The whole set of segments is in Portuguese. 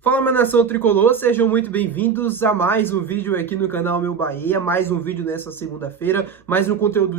Fala, minha nação tricolor, sejam muito bem-vindos a mais um vídeo aqui no canal Meu Bahia, mais um vídeo nessa segunda-feira, mais um conteúdo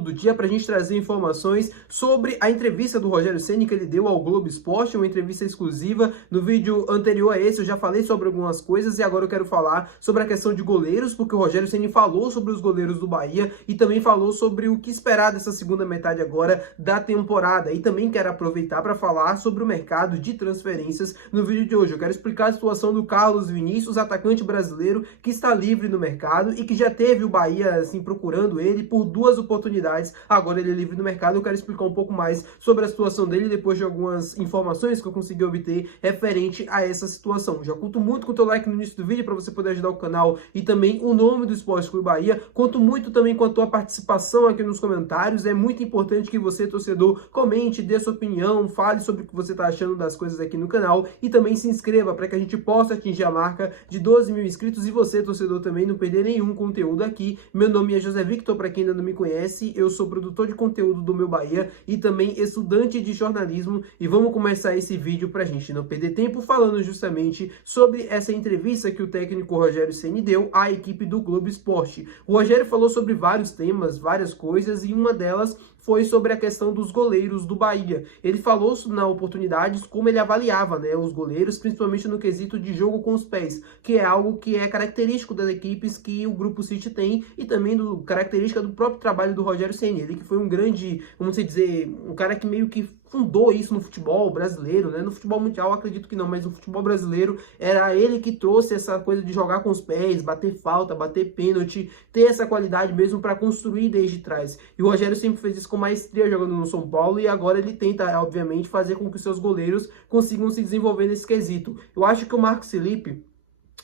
do dia para a gente trazer informações sobre a entrevista do Rogério Ceni que ele deu ao Globo Esporte, uma entrevista exclusiva. No vídeo anterior a esse eu já falei sobre algumas coisas e agora eu quero falar sobre a questão de goleiros, porque o Rogério Ceni falou sobre os goleiros do Bahia e também falou sobre o que esperar dessa segunda metade agora da temporada. E também quero aproveitar para falar sobre o mercado de transferências no vídeo de hoje. Eu quero explicar a situação do Carlos Vinícius, atacante brasileiro que está livre no mercado e que já teve o Bahia assim procurando ele por duas oportunidades. Agora ele é livre no mercado. Eu quero explicar um pouco mais sobre a situação dele depois de algumas informações que eu consegui obter referente a essa situação. Já conto muito com o teu like no início do vídeo para você poder ajudar o canal e também o nome do Esporte Clube Bahia. Conto muito também com a tua participação aqui nos comentários. É muito importante que você, torcedor, comente, dê sua opinião, fale sobre o que você está achando das coisas aqui no canal e também se inscreva para que a gente possa atingir a marca de 12 mil inscritos e você, torcedor, também não perder nenhum conteúdo aqui. Meu nome é José Victor, para quem ainda não me conhece, eu sou produtor de conteúdo do Meu Bahia e também estudante de jornalismo e vamos começar esse vídeo para a gente não perder tempo falando justamente sobre essa entrevista que o técnico Rogério Ceni deu à equipe do Globo Esporte. O Rogério falou sobre vários temas, várias coisas e uma delas foi sobre a questão dos goleiros do Bahia. Ele falou na oportunidade como ele avaliava, né, os goleiros, principalmente no quesito de jogo com os pés, que é algo que é característico das equipes que o Grupo City tem e também característica do próprio trabalho do Rogério Ceni. Ele que foi um grande, vamos dizer, um cara que meio que fundou isso no futebol brasileiro, né? No futebol mundial acredito que não, mas no futebol brasileiro era ele que trouxe essa coisa de jogar com os pés, bater falta, bater pênalti, ter essa qualidade mesmo para construir desde trás. E o Rogério sempre fez isso com maestria jogando no São Paulo e agora ele tenta, obviamente, fazer com que os seus goleiros consigam se desenvolver nesse quesito. Eu acho que o Marcos Felipe,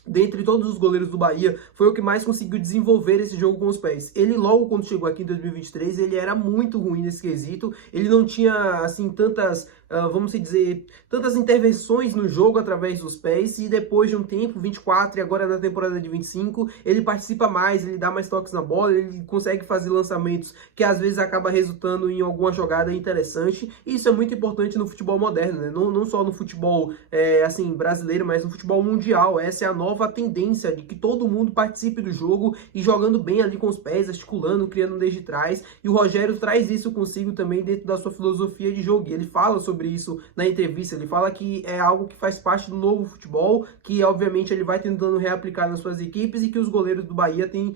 dentre todos os goleiros do Bahia, foi o que mais conseguiu desenvolver esse jogo com os pés. Ele logo quando chegou aqui em 2023, ele era muito ruim nesse quesito, ele não tinha assim tantas, vamos dizer, tantas intervenções no jogo através dos pés e depois de um tempo, 24 e agora na temporada de 25, ele participa mais, ele dá mais toques na bola, ele consegue fazer lançamentos que às vezes acaba resultando em alguma jogada interessante e isso é muito importante no futebol moderno, né? Não só no futebol assim brasileiro, mas no futebol mundial. Essa é a nova tendência de que todo mundo participe do jogo e jogando bem ali com os pés, articulando, criando desde trás. E o Rogério traz isso consigo também dentro da sua filosofia de jogo. E ele fala sobre isso na entrevista. Ele fala que é algo que faz parte do novo futebol, que obviamente ele vai tentando reaplicar nas suas equipes e que os goleiros do Bahia têm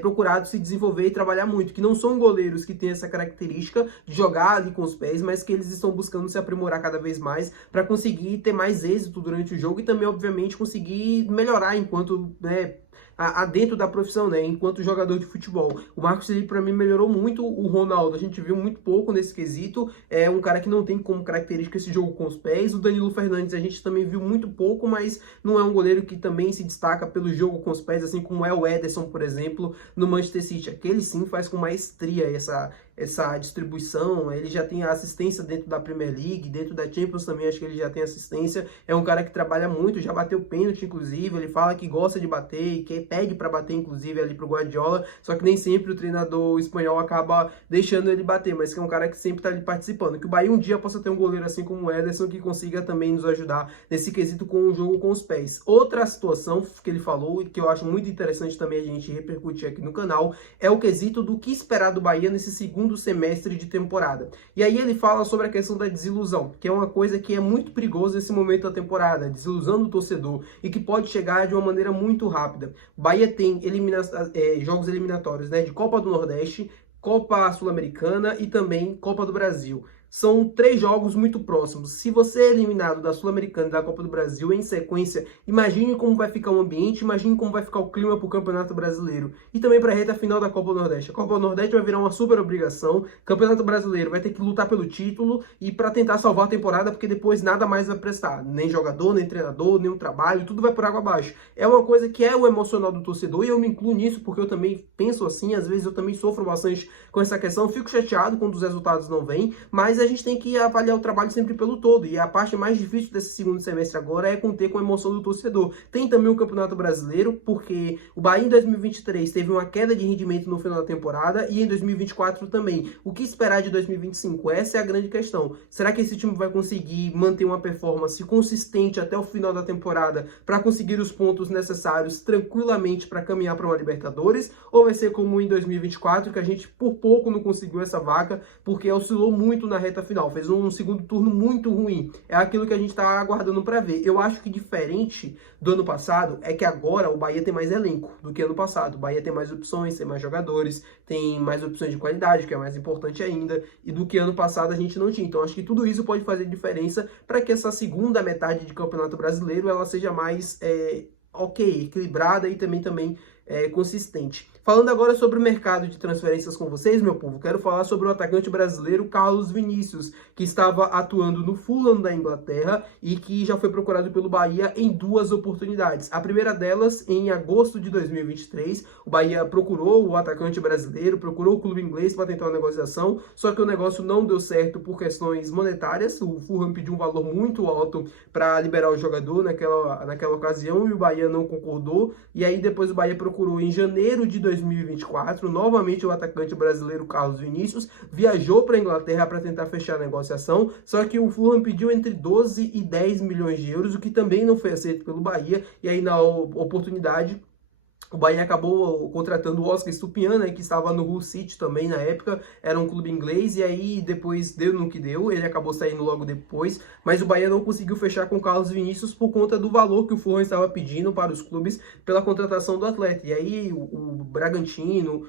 procurado se desenvolver e trabalhar muito. Que não são goleiros que têm essa característica de jogar ali com os pés, mas que eles estão buscando se aprimorar cada vez mais para conseguir ter mais êxito durante o jogo e também, obviamente, conseguir melhorar enquanto, né, dentro da profissão, né, enquanto jogador de futebol. O Marcos Felipe, para mim, melhorou muito. O Ronaldo, a gente viu muito pouco nesse quesito, é um cara que não tem como característica esse jogo com os pés. O Danilo Fernandes a gente também viu muito pouco, mas não é um goleiro que também se destaca pelo jogo com os pés, assim como é o Ederson, por exemplo, no Manchester City. Aquele sim faz com maestria essa distribuição, ele já tem a assistência dentro da Premier League, dentro da Champions também acho que ele já tem assistência, é um cara que trabalha muito, já bateu pênalti inclusive, ele fala que gosta de bater e que pede para bater inclusive ali pro Guardiola, só que nem sempre o treinador espanhol acaba deixando ele bater, mas que é um cara que sempre tá ali participando, que o Bahia um dia possa ter um goleiro assim como o Ederson que consiga também nos ajudar nesse quesito com o jogo com os pés. Outra situação que ele falou e que eu acho muito interessante também a gente repercutir aqui no canal, é o quesito do que esperar do Bahia nesse segundo semestre de temporada. E aí ele fala sobre a questão da desilusão, que é uma coisa que é muito perigosa nesse momento da temporada, desilusão do torcedor e que pode chegar de uma maneira muito rápida. O Bahia tem jogos eliminatórios, né, de Copa do Nordeste, Copa Sul-Americana e também Copa do Brasil. São 3 jogos muito próximos. Se você é eliminado da Sul-Americana e da Copa do Brasil em sequência, imagine como vai ficar o ambiente, imagine como vai ficar o clima para o Campeonato Brasileiro. E também para a reta final da Copa do Nordeste. A Copa do Nordeste vai virar uma super obrigação. O Campeonato Brasileiro vai ter que lutar pelo título e para tentar salvar a temporada, porque depois nada mais vai prestar. Nem jogador, nem treinador, nem o trabalho, tudo vai por água abaixo. É uma coisa que é o emocional do torcedor e eu me incluo nisso porque eu também penso assim, às vezes eu também sofro bastante com essa questão, fico chateado quando os resultados não vêm, mas a gente tem que avaliar o trabalho sempre pelo todo, e a parte mais difícil desse segundo semestre agora é conter com a emoção do torcedor. Tem também o Campeonato Brasileiro, porque o Bahia em 2023 teve uma queda de rendimento no final da temporada, e em 2024 também. O que esperar de 2025? Essa é a grande questão. Será que esse time vai conseguir manter uma performance consistente até o final da temporada para conseguir os pontos necessários tranquilamente para caminhar para uma Libertadores? Ou vai ser como em 2024, que a gente por pouco não conseguiu essa vaga, porque oscilou muito na reta final, fez um segundo turno muito ruim. É aquilo que a gente está aguardando para ver. Eu acho que diferente do ano passado é que agora o Bahia tem mais elenco do que ano passado. O Bahia tem mais opções, tem mais jogadores, tem mais opções de qualidade, que é mais importante ainda, e do que ano passado a gente não tinha. Então acho que tudo isso pode fazer diferença para que essa segunda metade de Campeonato Brasileiro ela seja mais equilibrada e também consistente. Falando agora sobre o mercado de transferências com vocês, meu povo, quero falar sobre o atacante brasileiro Carlos Vinícius, que estava atuando no Fulham da Inglaterra e que já foi procurado pelo Bahia em 2 oportunidades. A primeira delas, em agosto de 2023, o Bahia procurou o atacante brasileiro, procurou o clube inglês para tentar uma negociação, só que o negócio não deu certo por questões monetárias. O Fulham pediu um valor muito alto para liberar o jogador naquela ocasião e o Bahia não concordou, e aí depois o Bahia procurou em janeiro de 2024, novamente o atacante brasileiro Carlos Vinícius viajou para a Inglaterra para tentar fechar a negociação, só que o Fulham pediu entre 12 e 10 milhões de euros, o que também não foi aceito pelo Bahia, e aí na oportunidade o Bahia acabou contratando o Oscar Estupiñán, né, que estava no Hull City também na época, era um clube inglês, e aí depois deu no que deu, ele acabou saindo logo depois, mas o Bahia não conseguiu fechar com o Carlos Vinícius por conta do valor que o Fulham estava pedindo para os clubes pela contratação do atleta. E aí o Bragantino,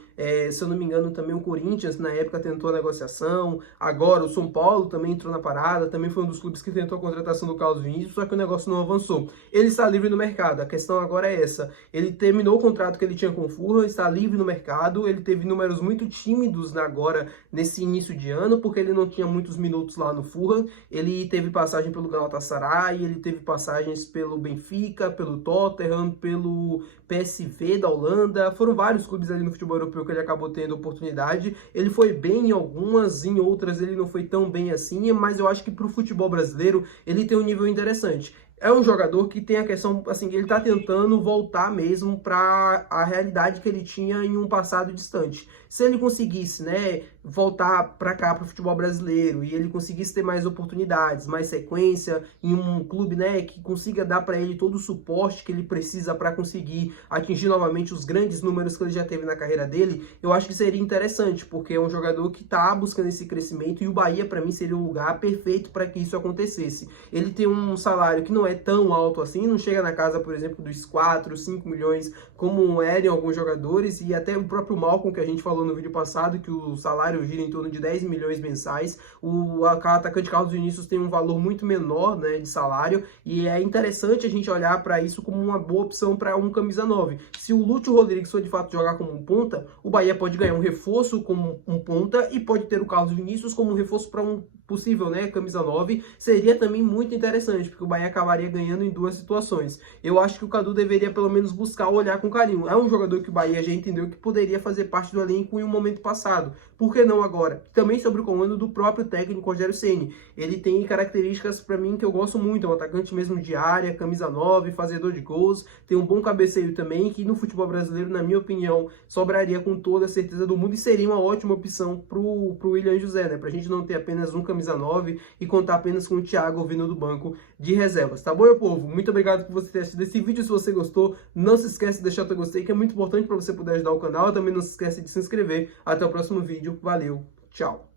se eu não me engano também o Corinthians na época tentou a negociação, agora o São Paulo também entrou na parada, também foi um dos clubes que tentou a contratação do Carlos Vinícius, só que o negócio não avançou. Ele está livre no mercado, a questão agora é essa, ele terminou o contrato que ele tinha com o Fulham, está livre no mercado, ele teve números muito tímidos agora nesse início de ano, porque ele não tinha muitos minutos lá no Fulham, ele teve passagem pelo Galatasaray, ele teve passagens pelo Benfica, pelo Tottenham, pelo PSV da Holanda, foram vários clubes ali no futebol europeu que ele acabou tendo oportunidade, ele foi bem em algumas, em outras ele não foi tão bem assim, mas eu acho que para o futebol brasileiro ele tem um nível interessante. É um jogador que tem a questão, assim, ele tá tentando voltar mesmo para a realidade que ele tinha em um passado distante. Se ele conseguisse, né, voltar para cá, para o futebol brasileiro, e ele conseguisse ter mais oportunidades, mais sequência, em um clube, né, que consiga dar para ele todo o suporte que ele precisa para conseguir atingir novamente os grandes números que ele já teve na carreira dele, eu acho que seria interessante, porque é um jogador que tá buscando esse crescimento, e o Bahia, para mim, seria o lugar perfeito para que isso acontecesse. Ele tem um salário que não é tão alto assim, não chega na casa, por exemplo, dos 4, 5 milhões, como eram alguns jogadores, e até o próprio Malcom, que a gente falou no vídeo passado, que o salário gira em torno de 10 milhões mensais, o atacante Carlos Vinícius tem um valor muito menor, né, de salário, e é interessante a gente olhar para isso como uma boa opção para um camisa 9. Se o Lúcio Rodrigues for de fato jogar como um ponta, o Bahia pode ganhar um reforço como um ponta e pode ter o Carlos Vinícius como um reforço para um possível, né, camisa 9, seria também muito interessante, porque o Bahia acabaria ganhando em 2 situações. Eu acho que o Cadu deveria pelo menos buscar olhar com carinho. É um jogador que o Bahia já entendeu que poderia fazer parte do elenco em um momento passado. Por que não agora? Também sobre o comando do próprio técnico Rogério Ceni. Ele tem características para mim que eu gosto muito, é um atacante mesmo de área, camisa 9, fazedor de gols, tem um bom cabeceio também, que no futebol brasileiro, na minha opinião, sobraria com toda a certeza do mundo e seria uma ótima opção pro William José, né? Pra gente não ter apenas um camisa 9 e contar apenas com o Thiago vindo do banco de reservas. Tá bom, meu povo? Muito obrigado por você ter assistido esse vídeo. Se você gostou, não se esquece de deixar o teu gostei, que é muito importante para você poder ajudar o canal. Também não se esquece de se inscrever. Até o próximo vídeo. Valeu, tchau!